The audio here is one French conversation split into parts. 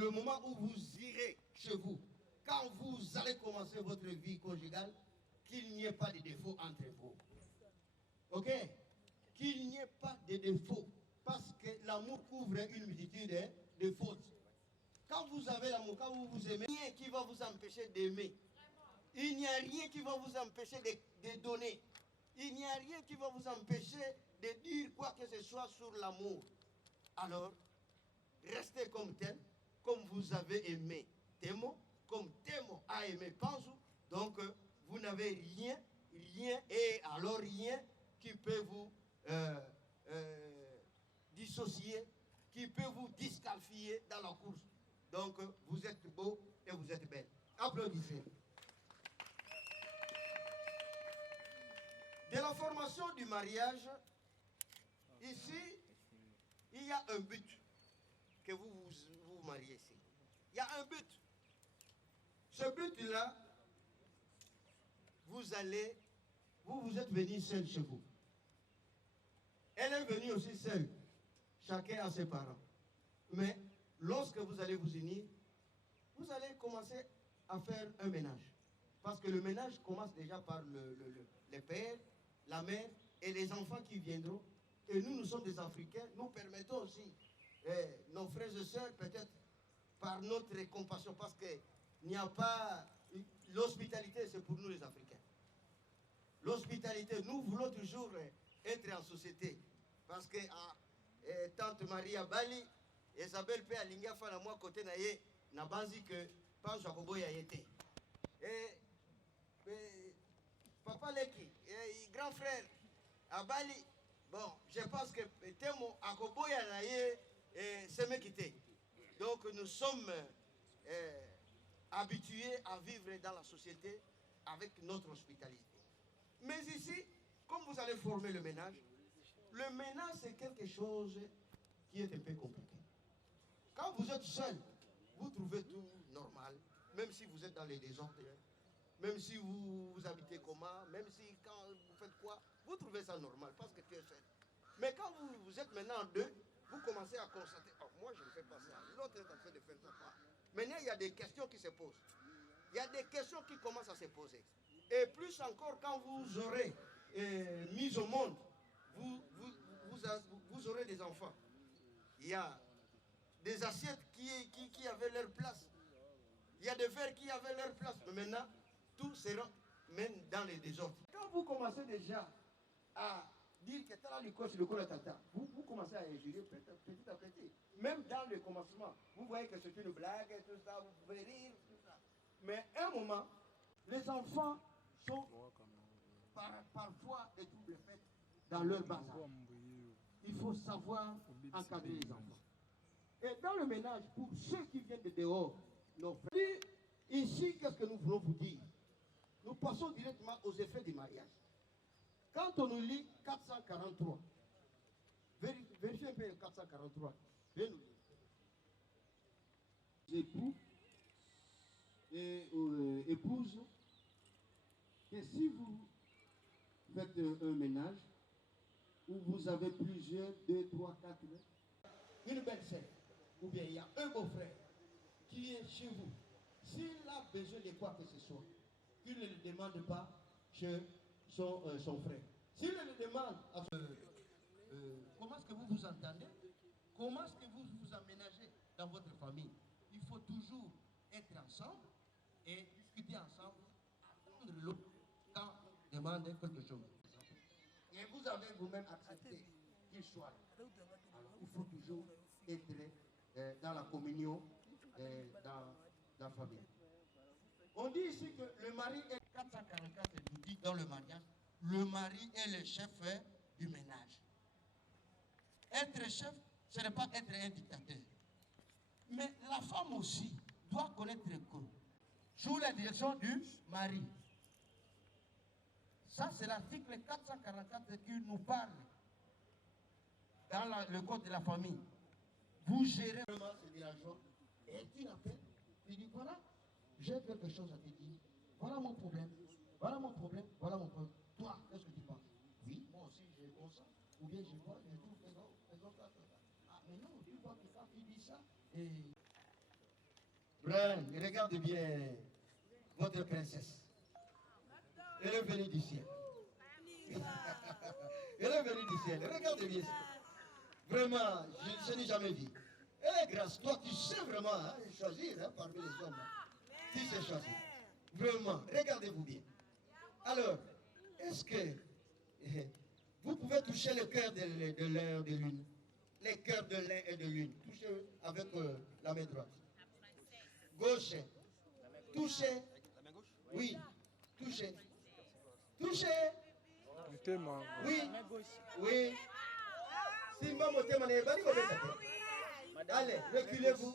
le moment où vous irez chez vous, quand vous allez commencer votre vie conjugale, qu'il n'y ait pas de défauts entre vous. Ok? Qu'il n'y ait pas de défauts. Parce que l'amour couvre une multitude de fautes. Quand vous avez l'amour, quand vous vous aimez, il n'y a rien qui va vous empêcher d'aimer. Il n'y a rien qui va vous empêcher de donner. Il n'y a rien qui va vous empêcher de dire quoi que ce soit sur l'amour. Alors, restez comme tel, comme vous avez aimé Thémo, comme Thémo a aimé Panzou. Donc, vous n'avez rien, et alors rien qui peut vous dissocier, qui peut vous disqualifier dans la course. Donc, vous êtes beau et vous êtes belle. Applaudissez. De la formation du mariage, ici, il y a un but que vous mariez ici. Il y a un but. Ce but-là, vous êtes venu seul chez vous. Elle est venue aussi seule. Chacun a ses parents. Mais lorsque vous allez vous unir, vous allez commencer à faire un ménage. Parce que le ménage commence déjà par les pères, la mère et les enfants qui viendront. Et nous sommes des Africains, nous permettons aussi nos frères et sœurs, peut-être par notre compassion, parce qu'il n'y a pas... L'hospitalité, c'est pour nous les Africains. L'hospitalité, nous voulons toujours être en société. Parce que Tante Maria Bali, Isabelle P. Alinga Fana, moi, côté naïe, n'a pas dit que Pan Jacobo y a été. Et Papa Leki, grand frère, à Bali, bon, je pense que Temo Akobo y a c'est me quitté. Donc nous sommes habitués à vivre dans la société avec notre hospitalité. Mais ici, comme vous allez former le ménage c'est quelque chose qui est un peu compliqué. Quand vous êtes seul, vous trouvez tout normal, même si vous êtes dans les désordres, même si vous habitez comment, même si quand vous faites quoi, vous trouvez ça normal parce que tu es seul. Mais quand vous êtes maintenant deux, vous commencez à constater, oh, moi je ne fais pas ça, l'autre est en train de faire ça. Maintenant, il y a des questions qui se posent. Il y a des questions qui commencent à se poser. Et plus encore, quand vous aurez mis au monde, vous aurez des enfants. Il y a des assiettes qui avaient leur place. Il y a des verres qui avaient leur place. Mais maintenant, tout sera même dans les désordres. Quand vous commencez déjà à dire que t'as le coach, le coach tata, vous commencez à injurer petit à petit. Même dans le commencement, vous voyez que c'est une blague, tout ça, vous pouvez rire, tout ça. Mais à un moment, les enfants sont parfois des troubles faits dans leur bas âge. Il faut savoir encadrer les enfants. Et dans le ménage, pour ceux qui viennent de dehors, nos frères, ici, qu'est-ce que nous voulons vous dire? Nous passons directement aux effets du mariage. Quand on nous lit 443, vérifiez un peu le 443. Viens nous lire. Époux et épouse, que si vous faites un ménage, où vous avez plusieurs, 2, 3, 4, une belle sœur, ou bien il y a un beau-frère qui est chez vous, s'il a besoin de quoi que ce soit, qu'il ne le demande pas chez son frère. S'il le demande, comment est-ce que vous vous entendez? Comment est-ce que vous vous aménagez dans votre famille? Il faut toujours être ensemble et discuter ensemble, attendre l'autre quand il demande quelque chose. Et vous avez vous-même accepté qu'il soit là. Alors, il faut toujours être dans la communion, dans la famille. On dit ici que le mari est 444, vous dit dans le mariage, le mari est le chef du ménage. Être chef, ce n'est pas être un dictateur. Mais la femme aussi doit connaître le code sous la direction du mari. Ça, c'est l'article 444 qui nous parle dans le code de la famille. Vous gérez vraiment ce villageois et tu l'appelles, tu dis voilà, j'ai quelque chose à te dire. Voilà mon problème, voilà mon problème, voilà mon problème. Toi, qu'est-ce que tu penses? Oui, moi aussi, je pense ça. Ou bien je vois, je trouve que non, ah, mais non, tu vois que quand tu dis ça, et Brian, regardez bien votre princesse. Elle est venue du ciel. Elle est venue du ciel. Regardez bien ça. Vraiment, je n'ai jamais vu. Elle est grâce. Toi, tu sais vraiment choisir parmi les hommes. Tu sais choisir. Vraiment, regardez-vous bien. Alors, est-ce que vous pouvez toucher le cœur de l'un de l'une? Les cœurs de l'un et de l'une. Touchez avec la main droite. Gauche. Touchez. Oui. Touchez. Touchez. Oui. Oui. Si maman te mane bani ko beta. Allez, reculez-vous.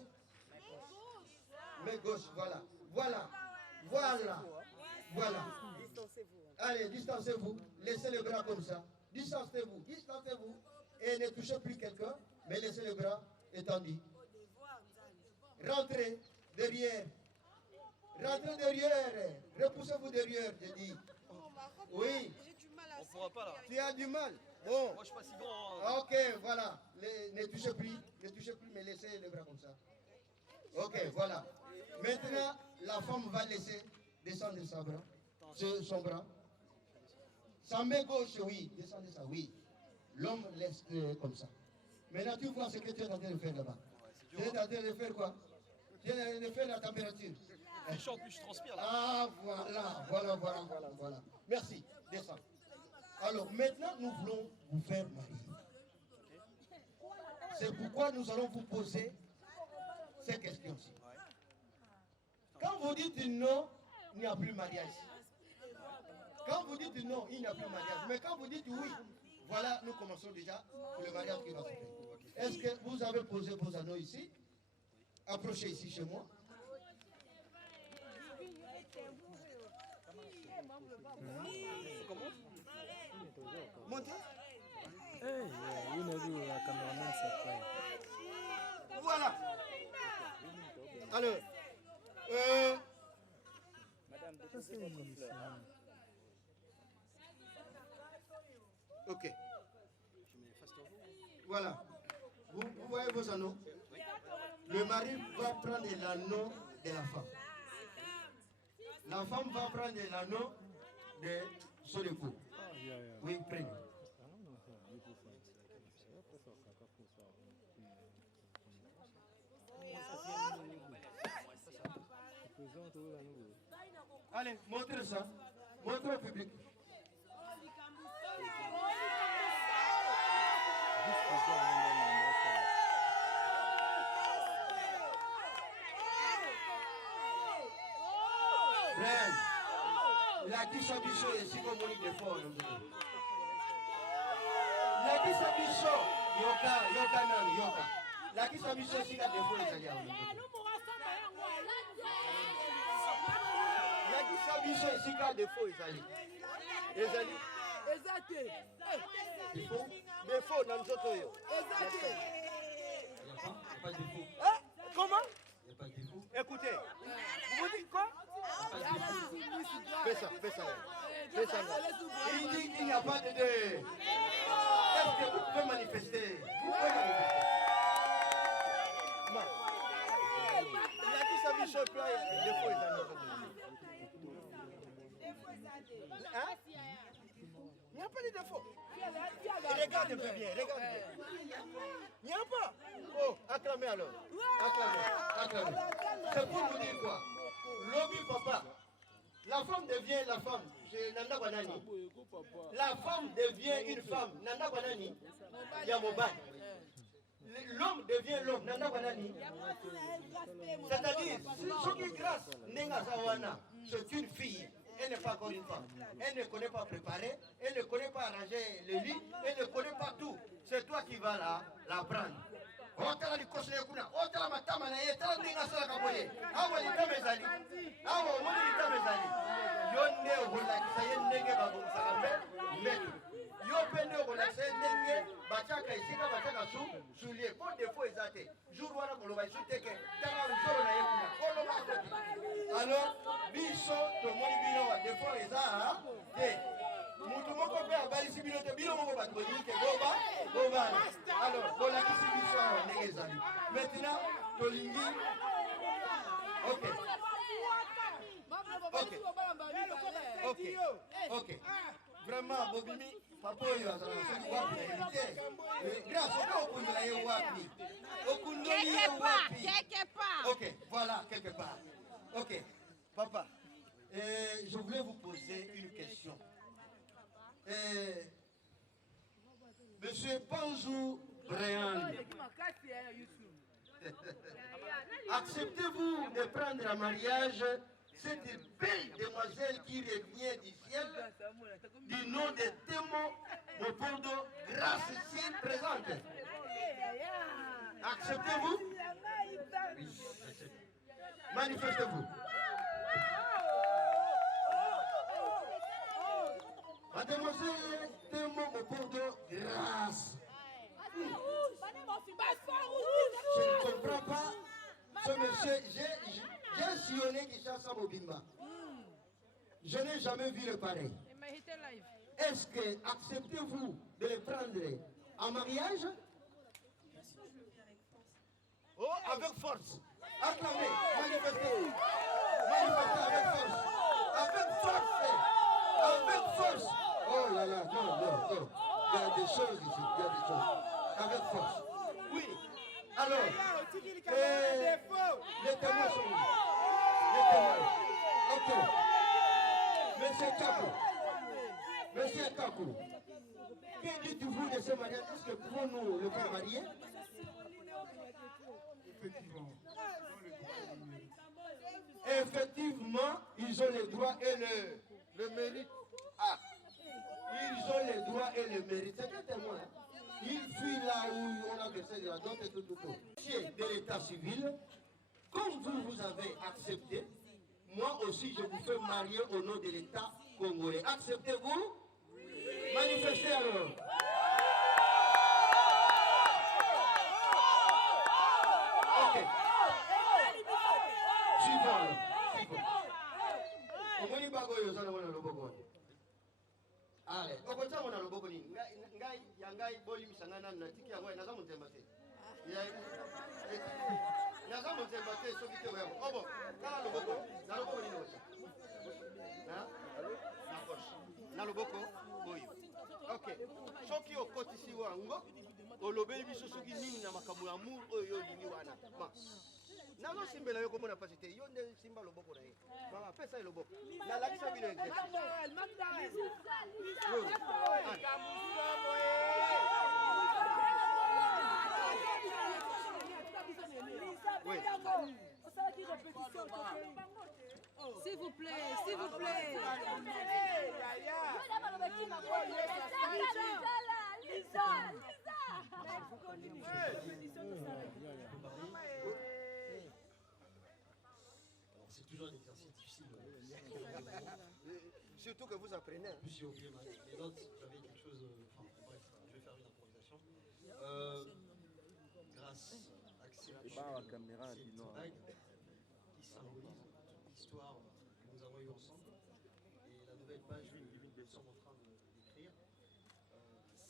Main gauche, voilà. Voilà. Voilà. Voilà. Allez, distancez-vous. Laissez les bras comme ça. Distancez-vous. Distancez-vous. Et ne touchez plus quelqu'un, mais laissez les bras étendus. Rentrez derrière. Rentrez derrière. Repoussez-vous derrière, je dis. Oui. On ne pourra pas là. Tu as du mal. Bon. Moi je suis pas si grand. Ok, voilà. Ne touchez plus. Ne touchez plus, mais laissez les bras comme ça. Ok, voilà. Maintenant, la femme va laisser descendre son bras. Sa main gauche, oui. Descendez ça, oui. L'homme laisse comme ça. Maintenant, tu vois ce que tu es en train de faire là-bas. Tu es en train de faire quoi? Tu es en train de faire la température. Je chante plus, je transpire là. Ah, voilà. Merci, descends. Alors, maintenant, nous voulons vous faire marier. C'est pourquoi nous allons vous poser ces questions-ci. Quand vous dites non, il n'y a plus mariage. Quand vous dites non, il n'y a plus mariage. Mais quand vous dites oui, voilà, nous commençons déjà le mariage qui va se faire. Est-ce que vous avez posé vos anneaux ici? Approchez ici chez moi. Comment? Montez. Voilà. Alors, ok. Voilà. Vous voyez vos anneaux? Le mari va prendre l'anneau de la femme. La femme va prendre l'anneau de son époux. Oui, prenez. Allez, montrez ça. Montrez au public. La distribution est si commune de fort. La distribution, yoka. La distribution est si la défaut les alliés. La distribution est si la défaut les alliés. Les alliés. Défaut. Défaut dans le autres. Il n'y a pas de défaut. Comment? Il n'y a pas de défaut. Écoutez, vous dites quoi? Fais ça. Il dit qu'il n'y a pas de deux. Est-ce que vous pouvez manifester? Vous pouvez manifester. Il a dit sa vie sur plein de fois. Hein? Il n'y a pas de défaut. Regarde un peu bien, regarde bien. Il n'y a pas. Oh, acclamez alors. Acclamez. C'est pour vous dire quoi? Lobby papa. La femme devient la femme. Nanda Banani. La femme devient une femme. Nanda Banani. Yamoban. L'homme devient l'homme. Nanda Banani. C'est-à-dire, ce qui est grâce, Nenga Zawana, c'est une fille. Elle n'est pas encore une femme. Elle ne connaît pas préparer. Elle ne connaît pas arranger le lit. Elle ne connaît pas tout. C'est toi qui vas la prendre. Otala likosele kuna. Otala matama na yeye. Tala ndinga sala kaboye. Awa litamezali. Awa woni litamezali. Yonde ogola kisaye ndenge babonsakambe. Metu. Yo pende ogola kisaye ndenge bachaka isika bachaka sulie. Pour défaut ezate. Jour wana koloba isu teke. Tala usoro na yekuna. Koloba kote. Alors, biso tomoni bino wa défaut eza te. Mutu moko pe abalisi bino te bino moko bato bolingi goba. Alors, bolakisi biso awa ndenge ezali. Maintenant, tolingi Ok. Ok. Ok. Vraiment, Bobimi, papa, il va grâce au Kundala et Wapi. Quelque part. Ok, voilà, quelque part. Ok. Papa, je voulais vous poser une question. Monsieur Panjou Brian, acceptez-vous de prendre en mariage cette belle demoiselle qui revient du ciel du nom de Temo Mopondo, grâce ici présente? Acceptez-vous? Oui, manifestez-vous. Mademoiselle Temo Mopondo, grâce. Je ne comprends pas. Ce monsieur, j'ai sillonné Kinshasa Mobimba. Je n'ai jamais vu le pareil. Est-ce que acceptez-vous de le prendre en mariage? Oh, avec force. Acclamez, manifestez. Manifestez avec force. Avec force. Avec force. Oh là là, non, non, non. Il y a des choses ici, il y a des choses. Avec force. Oui. Alors, les témoins sont là. Les témoins. Ok. Monsieur Kakou. Monsieur Kakou. Que dites-vous de ce mariage? Est-ce que pouvons-nous le faire marier? Effectivement, ils ont les droits et le mérite. Ah, ils ont les droits et le mérite. C'est un témoin. Il fuit là où on a versé de la dot et tout. De l'état civil, comme vous avez accepté, moi aussi je vous fais marier au nom de l'état congolais. Acceptez-vous? Manifestez alors. Ok. Suivant. Omoni bago yozana wana loboko. Allez, okocha mona loboko ni. Ngai yangai boli misangana na tiki yango naza montemba te. Naza montemba te soki te wewe. Obo, kala loboko. Na loboko ni nocha. Na poche. Na loboko oyo. Ok. Soki okotisi wango, olobeli biso soki nini na makambo ya amour oyo lini wana. Ba. Nazo simbela yo komona pasi te. Yo nde simba loboko na ye. Mama pesa loboko. Na lakisa bino exercice. Oui. S'il vous plaît, s'il vous plaît. C'est toujours un exercice difficile. Surtout que vous apprenez. En plus, j'ai oublié mes notes, j'avais quelque chose. Enfin, bref, je vais faire une improvisation. Grâce à cette bague qui symbolise toute l'histoire que nous avons eue ensemble et la nouvelle page que nous sommes en train d'écrire.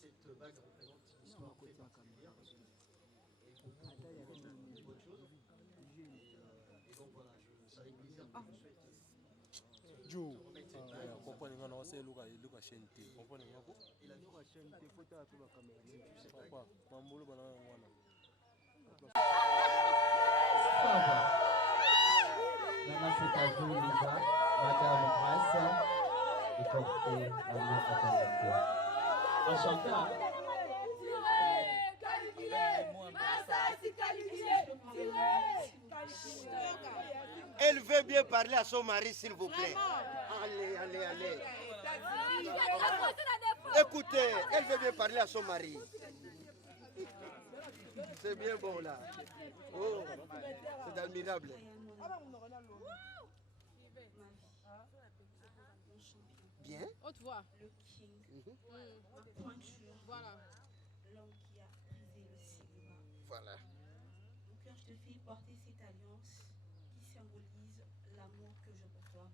Cette bague représente une histoire très particulière et beaucoup de bonnes choses. Et donc voilà, c'est avec plaisir que je souhaite. Comprenez nga na wase luka shente comprenez nga ko Et la vie papa mambolo bana mwana Maintenant, c'est à vous, Lisa, Madame Grace, de porter la main à ton époux. Enchanteur. Elle veut bien parler à son mari, s'il vous plaît. Allez, allez, allez. Écoutez, elle veut bien parler à son mari. C'est bien bon là. Oh, c'est admirable. Bien. Haute voix. Le king, ma pointure, Voilà. l'homme qui a brisé le célibat. Voilà. Mon cœur, je te fais porter cette alliance qui symbolise l'amour que je pour toi.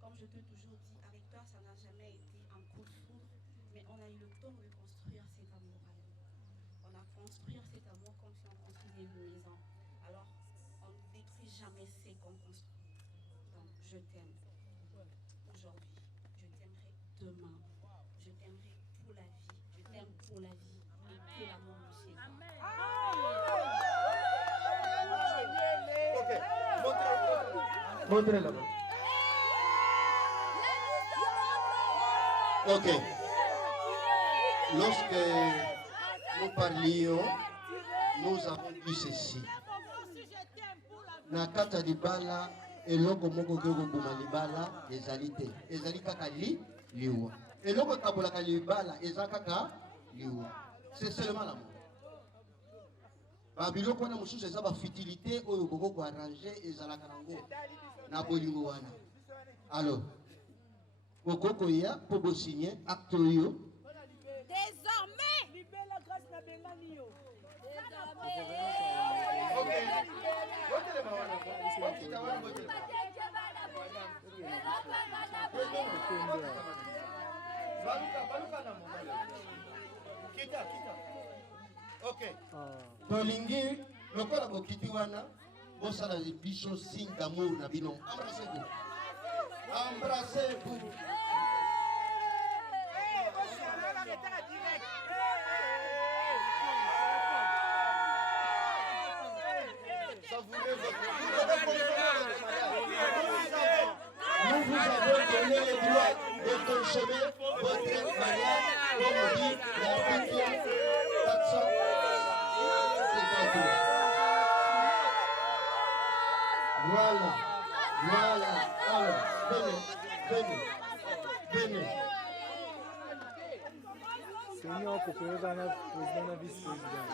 Comme je t'ai toujours dit, avec toi, ça n'a jamais été un coup de foudre, mais on a eu le temps de construire cet amour à nous. On a construit cet amour comme si on construisait une maison. Alors, on ne détruit jamais cet et qu'on construit. Donc, je t'aime aujourd'hui, je t'aimerai demain, je t'aimerai pour la vie, je t'aime pour la vie et que l'amour nous sépare. Ok, montrez là-bas. Ok. Lorsque nous parlions, nous avons vu ceci. Na kata libala eloko moko keko buma libala ezali te. Ezali kaka liwa. Eloko kabolaka libala ezali kaka liwa. C'est seulement l'amour. Babiloko wana mosusu eza ba futilité oyo boko ko arranger ezalaka nango na bolingo wana. Alors, boko ya po bo signer acte yo. Désormais. Ok. Tolingi lokola bokiti wana bosala biso signe d'amour na bino. Embrassez-vous. Embrassez-vous. Nous vous avons donné le droit de consommer votre mariage, comme dit l'article 453. Voilà. Alors, venez. Senior, président, vice-président.